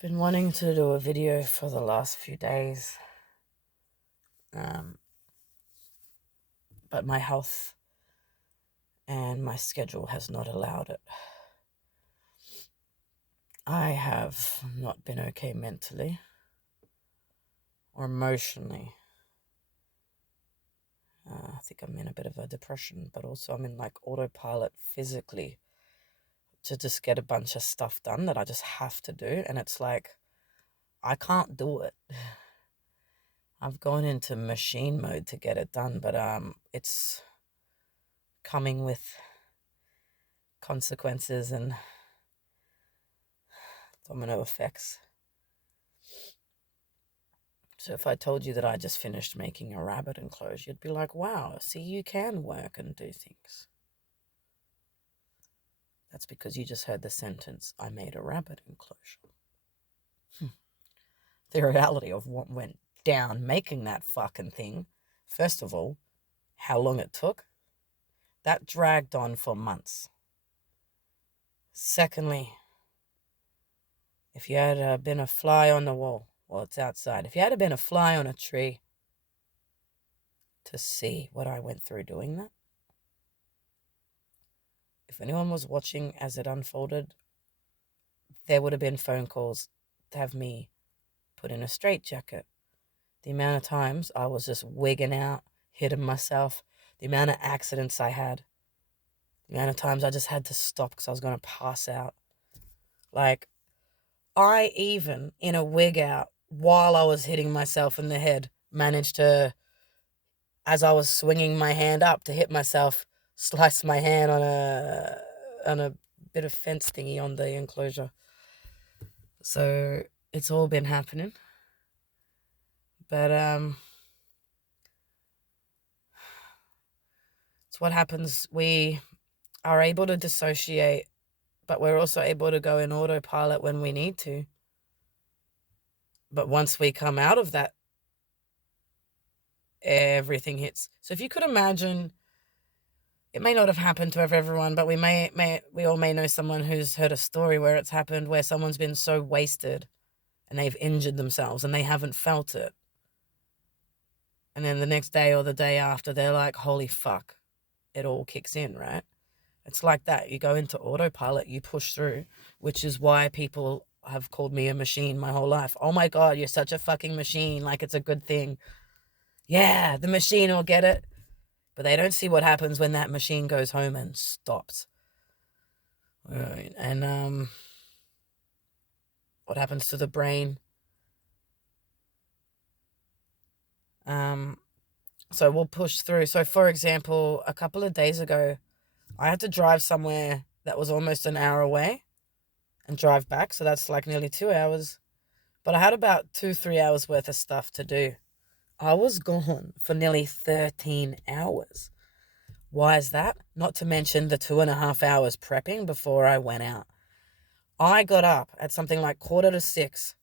Been wanting to do a video for the last few days, but my health and my schedule has not allowed it. I have not been okay mentally or emotionally. I think I'm in a bit of a depression, but also I'm in like autopilot physically to just get a bunch of stuff done that I just have to do. And it's like, I can't do it. I've gone into machine mode to get it done, but it's coming with consequences and domino effects. So if I told you that I just finished making a rabbit enclosure, you'd be like, wow, see, you can work and do things. That's because you just heard the sentence, I made a rabbit enclosure. The reality of what went down making that fucking thing, first of all, how long it took, that dragged on for months. Secondly, if you had been a fly on the wall, well, it's outside. If you had been a fly on a tree to see what I went through doing that, if anyone was watching as it unfolded, there would have been phone calls to have me put in a straitjacket. The amount of times I was just wigging out, hitting myself, the amount of accidents I had, the amount of times I just had to stop because I was going to pass out. Like, I even, in a wig out, while I was hitting myself in the head, managed to, as I was swinging my hand up to hit myself, slice my hand on a bit of fence thingy on the enclosure. So it's all been happening. But it's what happens. We are able to dissociate, but we're also able to go in autopilot when we need to. But once we come out of that, everything hits. So if you could imagine, it may not have happened to everyone, but we all may know someone who's heard a story where it's happened, where someone's been so wasted and they've injured themselves and they haven't felt it. And then the next day or the day after, they're like, holy fuck, it all kicks in, right? It's like that. You go into autopilot, you push through, which is why people have called me a machine my whole life. Oh my God, you're such a fucking machine. Like, it's a good thing. Yeah, the machine will get it. But they don't see what happens when that machine goes home and stops. Right. And what happens to the brain? So we'll push through. So for example, a couple of days ago, I had to drive somewhere that was almost an hour away and drive back. So that's like nearly 2 hours. But I had about 2-3 hours worth of stuff to do. I was gone for nearly 13 hours. Why is that? Not to mention the 2.5 hours prepping before I went out. I got up at something like 5:45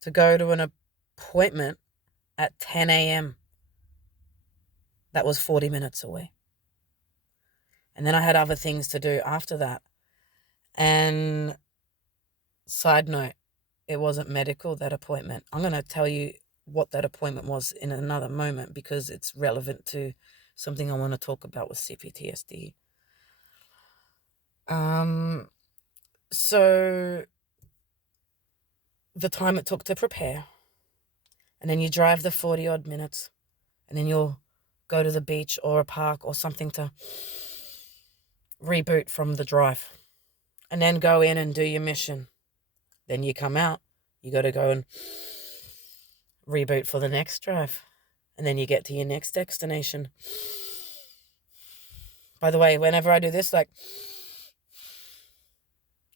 to go to an appointment at 10 a.m. That was 40 minutes away. And then I had other things to do after that. And side note, it wasn't medical, that appointment. I'm going to tell you what that appointment was in another moment because it's relevant to something I want to talk about with C-PTSD. So the time it took to prepare, and then you drive the 40 odd minutes, and then you'll go to the beach or a park or something to reboot from the drive, and then go in and do your mission. Then you come out, you got to go and reboot for the next drive, and then you get to your next destination. By the way, whenever I do this, like,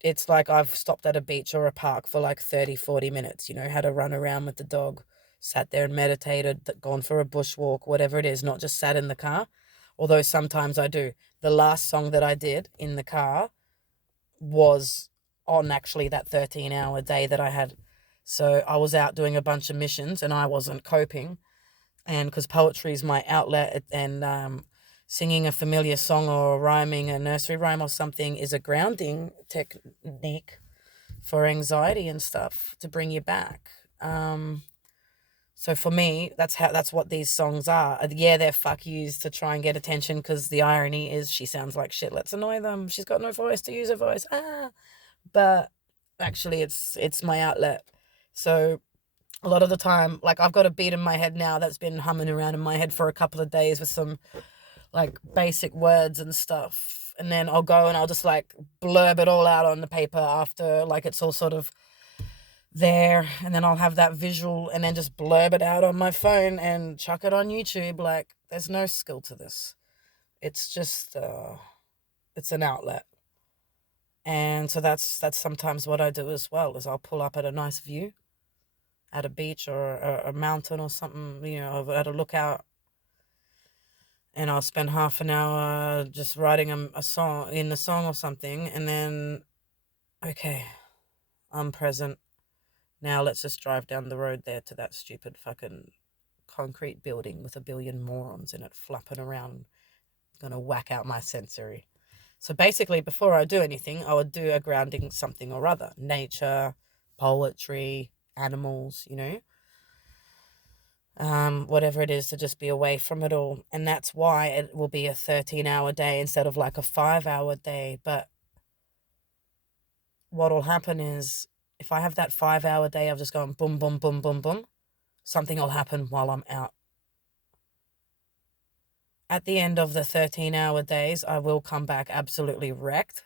it's like I've stopped at a beach or a park for like 30-40 minutes, had to run around with the dog, sat there and meditated, gone for a bushwalk, whatever it is, not just sat in the car, although sometimes I do. The last song that I did in the car was on actually that 13-hour day that I had. So I was out doing a bunch of missions and I wasn't coping. And because poetry is my outlet, and singing a familiar song or rhyming a nursery rhyme or something is a grounding technique for anxiety and stuff to bring you back. So for me, that's what these songs are. Yeah, they're fuck yous to try and get attention, because the irony is she sounds like shit. Let's annoy them. She's got no voice to use her voice. But actually, it's my outlet. So a lot of the time, like, I've got a beat in my head now that's been humming around in my head for a couple of days with some like basic words and stuff, and then I'll go and I'll just like blurb it all out on the paper after, like, it's all sort of there, and then I'll have that visual and then just blurb it out on my phone and chuck it on YouTube. Like, there's no skill to this. It's just it's an outlet. And so that's sometimes what I do as well, is I'll pull up at a nice view at a beach or a mountain or something, at a lookout, and I'll spend half an hour just writing a song or something, and then, okay, I'm present. Now let's just drive down the road there to that stupid fucking concrete building with a billion morons in it flapping around. Gonna whack out my sensory. So basically, before I do anything, I would do a grounding something or other. Nature, poetry, animals, whatever it is, to just be away from it all. And that's why it will be a 13-hour day instead of like a 5-hour day. But what'll happen is, if I have that 5-hour day of just going boom, boom, boom, boom, boom, something will happen while I'm out. At the end of the 13-hour days, I will come back absolutely wrecked.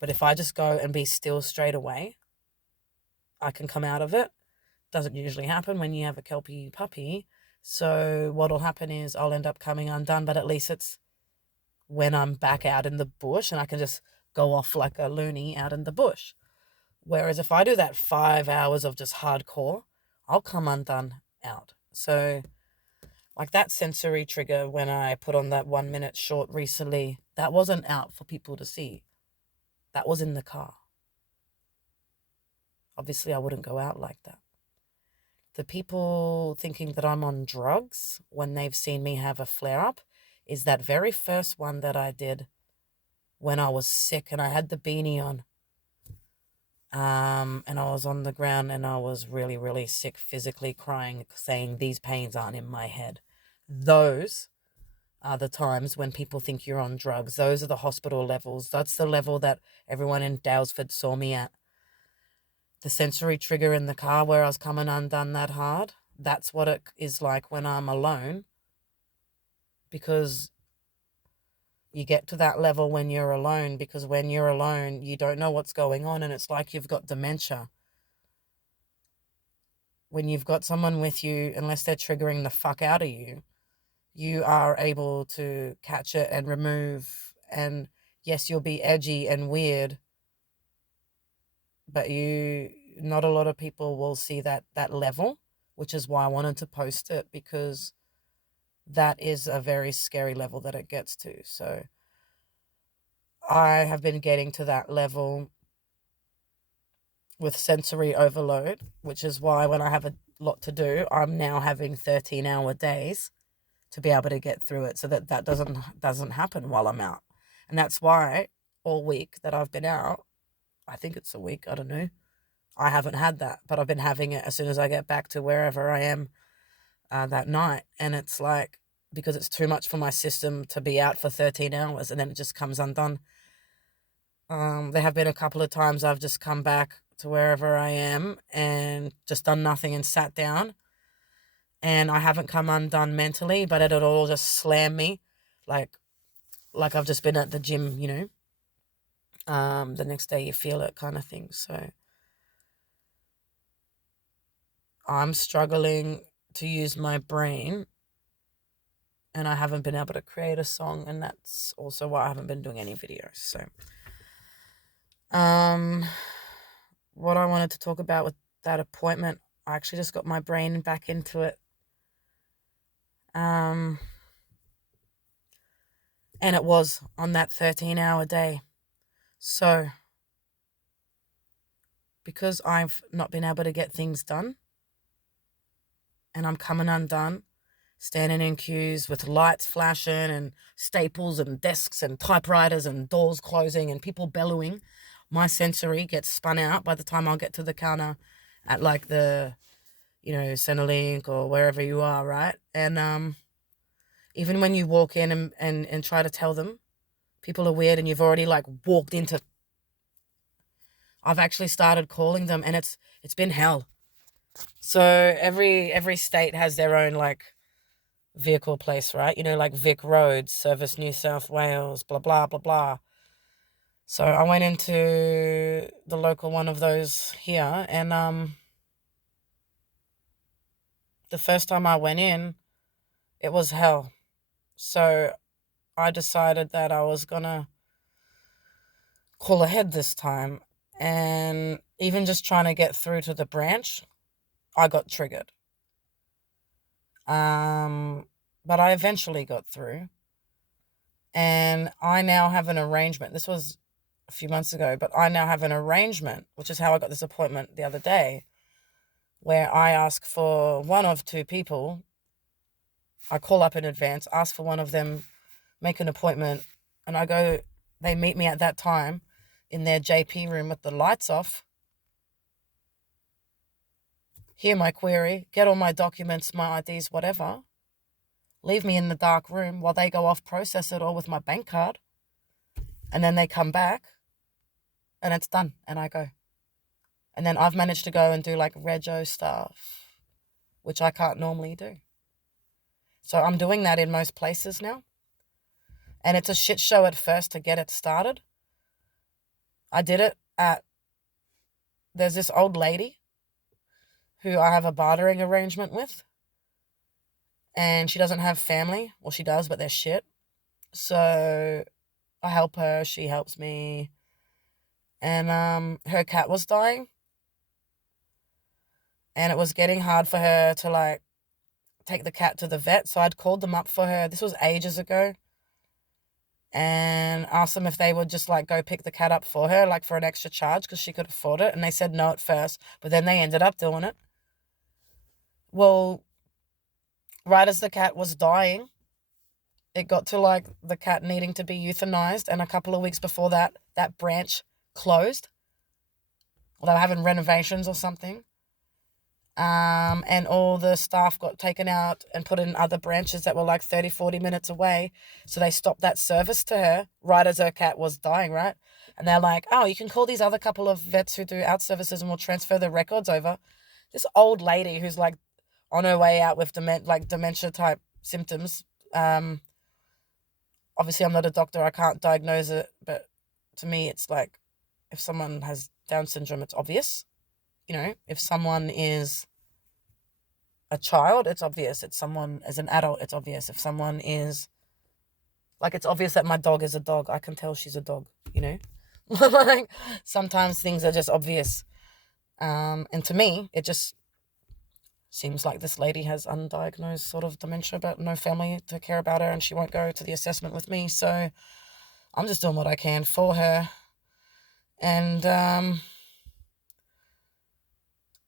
But if I just go and be still straight away, I can come out of it. Doesn't usually happen when you have a Kelpie puppy. So what'll happen is I'll end up coming undone, but at least it's when I'm back out in the bush and I can just go off like a loony out in the bush. Whereas if I do that 5 hours of just hardcore, I'll come undone out. So, like, that sensory trigger when I put on that 1 minute short recently, that wasn't out for people to see. That was in the car. Obviously, I wouldn't go out like that. The people thinking that I'm on drugs when they've seen me have a flare-up is that very first one that I did when I was sick and I had the beanie on. And I was on the ground and I was really, really sick, physically crying, saying these pains aren't in my head. Those are the times when people think you're on drugs. Those are the hospital levels. That's the level that everyone in Dalesford saw me at. The sensory trigger in the car where I was coming undone that hard, that's what it is like when I'm alone. Because you get to that level when you're alone, because when you're alone, you don't know what's going on, and it's like you've got dementia. When you've got someone with you, unless they're triggering the fuck out of you, you are able to catch it and remove. And yes, you'll be edgy and weird, but not a lot of people will see that level, which is why I wanted to post it, because that is a very scary level that it gets to. So I have been getting to that level with sensory overload, which is why when I have a lot to do, I'm now having 13-hour days to be able to get through it, so that doesn't happen while I'm out. And that's why all week that I've been out, I think it's a week, I don't know, I haven't had that, but I've been having it as soon as I get back to wherever I am that night. And it's like, because it's too much for my system to be out for 13 hours and then it just comes undone. There have been a couple of times I've just come back to wherever I am and just done nothing and sat down, and I haven't come undone mentally, but it'll all just slam me like I've just been at the gym, the next day you feel it, kind of thing. So I'm struggling to use my brain, and I haven't been able to create a song, and that's also why I haven't been doing any videos. So what I wanted to talk about with that appointment, I actually just got my brain back into it. And it was on that 13-hour day. So because I've not been able to get things done, and I'm coming undone, standing in queues with lights flashing and staples and desks and typewriters and doors closing and people bellowing, my sensory gets spun out by the time I'll get to the counter at like the, Centrelink or wherever you are, right? And even when you walk in and try to tell them people are weird and you've already like walked into, I've actually started calling them, and it's been hell. So every state has their own like vehicle place, right? Like Vic Roads, Service New South Wales, blah blah blah blah. So I went into the local one of those here, and the first time I went in, it was hell. So I decided that I was gonna call ahead this time, and even just trying to get through to the branch, I got triggered. But I eventually got through, and I now have an arrangement. This was a few months ago, but I now have an arrangement, which is how I got this appointment the other day, where I ask for one of two people. I call up in advance, ask for one of them, make an appointment, and they meet me at that time in their JP room with the lights off, hear my query, get all my documents, my IDs, whatever, leave me in the dark room while they go off, process it all with my bank card, and then they come back, and it's done, and I go. And then I've managed to go and do like rego stuff, which I can't normally do. So I'm doing that in most places now. And it's a shit show at first to get it started. I did it there's this old lady who I have a bartering arrangement with. And she doesn't have family. Well, she does, but they're shit. So I help her, she helps me. And her cat was dying. And it was getting hard for her to like take the cat to the vet. So I'd called them up for her. This was ages ago. And asked them if they would just like go pick the cat up for her, like for an extra charge, because she could afford it. And they said no at first, but then they ended up doing it. Well, right as the cat was dying, it got to like the cat needing to be euthanized. And a couple of weeks before that, that branch closed. Or they were having renovations or something. And all the staff got taken out and put in other branches that were like 30, 40 minutes away. So they stopped that service to her right as her cat was dying, right? And they're like, oh, you can call these other couple of vets who do out services and we'll transfer the records over. This old lady who's like on her way out with dementia type symptoms. Obviously I'm not a doctor, I can't diagnose it, but to me it's like if someone has Down syndrome, it's obvious. If someone is a child, it's obvious. It's someone as an adult, it's obvious. If someone is like, it's obvious that my dog is a dog. I can tell she's a dog, like sometimes things are just obvious. And to me, it just seems like this lady has undiagnosed sort of dementia, but no family to care about her, and she won't go to the assessment with me. So I'm just doing what I can for her. And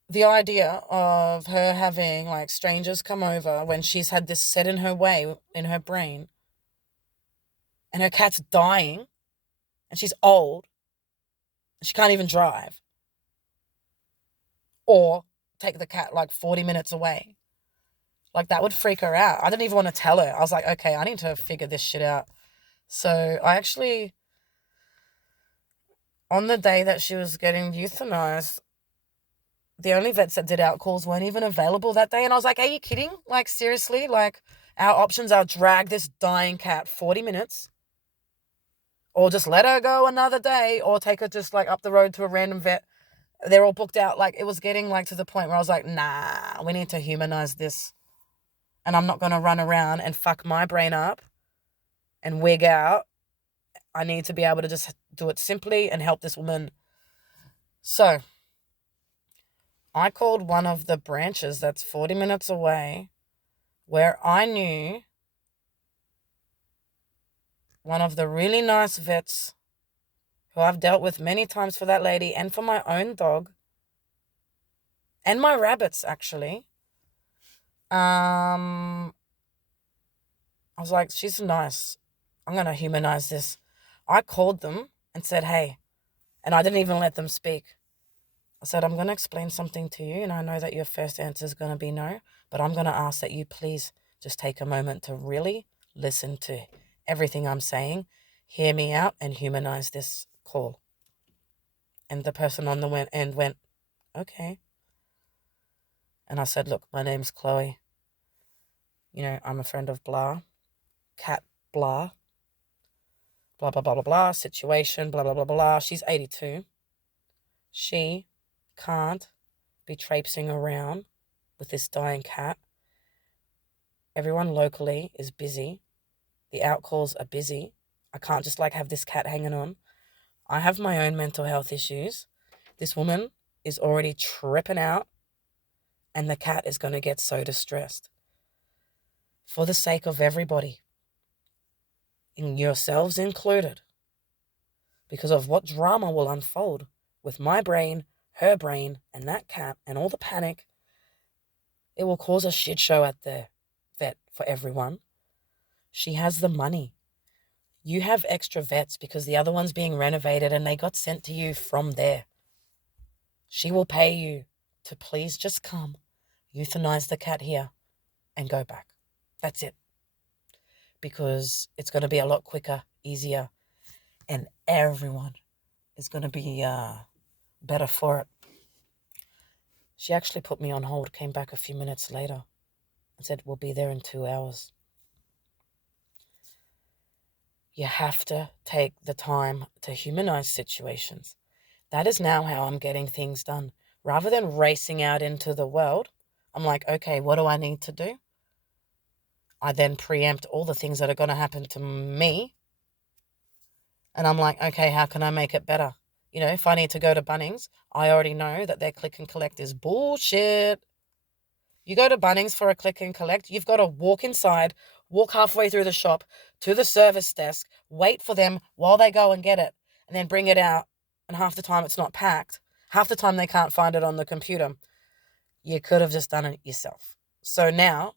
the idea of her having like strangers come over when she's had this set in her way in her brain, and her cat's dying, and she's old, and she can't even drive, or take the cat like 40 minutes away, like that would freak her out. I didn't even want to tell her. I was like, okay, I need to figure this shit out. So I actually, on the day that she was getting euthanized, the only vets that did out calls weren't even available that day. And I was like, are you kidding? Like, seriously? Like, our options are drag this dying cat 40 minutes, or just let her go another day, or take her just like up the road to a random vet. They're all booked out. Like, it was getting like to the point where I was like, nah, we need to humanize this. And I'm not going to run around and fuck my brain up and wig out. I need to be able to just do it simply and help this woman. So I called one of the branches that's 40 minutes away, where I knew one of the really nice vets who I've dealt with many times for that lady and for my own dog and my rabbits, actually. I was like, she's nice. I'm going to humanize this. I called them and said, hey, And I didn't even let them speak. I said, I'm going to explain something to you, and I know that your first answer is going to be no, but I'm going to ask that you please just take a moment to really listen to everything I'm saying, hear me out, and humanize this call. And the person on the end went, okay. And I said, look, my name's Chloe. I'm a friend of blah, cat blah, blah, blah, blah, blah, blah, situation, blah, blah, blah, blah. She's 82. She can't be traipsing around with this dying cat. Everyone locally is busy. The outcalls are busy. I can't just have this cat hanging on. I have my own mental health issues. This woman is already tripping out, and the cat is going to get so distressed. For the sake of everybody, and yourselves included, because of what drama will unfold with my brain, her brain, and that cat, and all the panic, it will cause a shit show at the vet for everyone. She has the money. You have extra vets because the other one's being renovated and they got sent to you from there. She will pay you to please just come, euthanize the cat here, and go back. That's it. Because it's going to be a lot quicker, easier, and everyone is going to be better for it. She actually put me on hold, came back a few minutes later, and said, we'll be there in 2 hours. You have to take the time to humanize situations. That is now how I'm getting things done. Rather than racing out into the world, I'm like, okay, what do I need to do? I then preempt all the things that are going to happen to me. And I'm like, okay, how can I make it better? If I need to go to Bunnings, I already know that their click and collect is bullshit. You go to Bunnings for a click and collect, you've got to walk inside, walk halfway through the shop to the service desk, wait for them while they go and get it, and then bring it out. And half the time it's not packed. Half the time they can't find it on the computer. You could have just done it yourself. So now,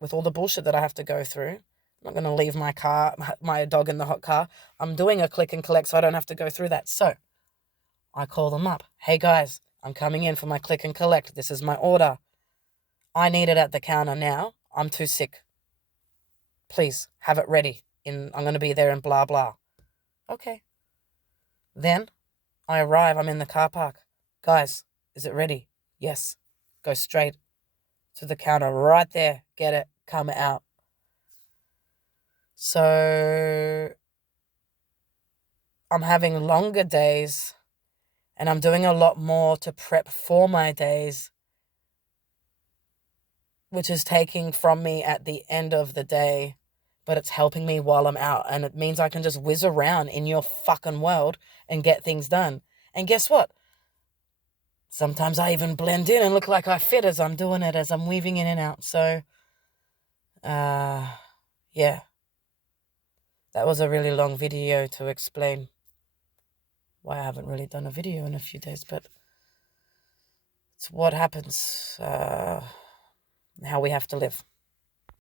with all the bullshit that I have to go through, I'm not going to leave my dog in the hot car. I'm doing a click and collect so I don't have to go through that. So I call them up. Hey guys, I'm coming in for my click and collect. This is my order. I need it at the counter now. I'm too sick. Please have it ready. I'm going to be there in blah, blah. Okay. Then I arrive. I'm in the car park. Guys, is it ready? Yes. Go straight to the counter right there. Get it. Come out. So I'm having longer days and I'm doing a lot more to prep for my days, which is taking from me at the end of the day, but it's helping me while I'm out. And it means I can just whiz around in your fucking world and get things done. And guess what? Sometimes I even blend in and look like I fit as I'm doing it, as I'm weaving in and out. So, yeah. That was a really long video to explain why I haven't really done a video in a few days, but it's what happens, how we have to live.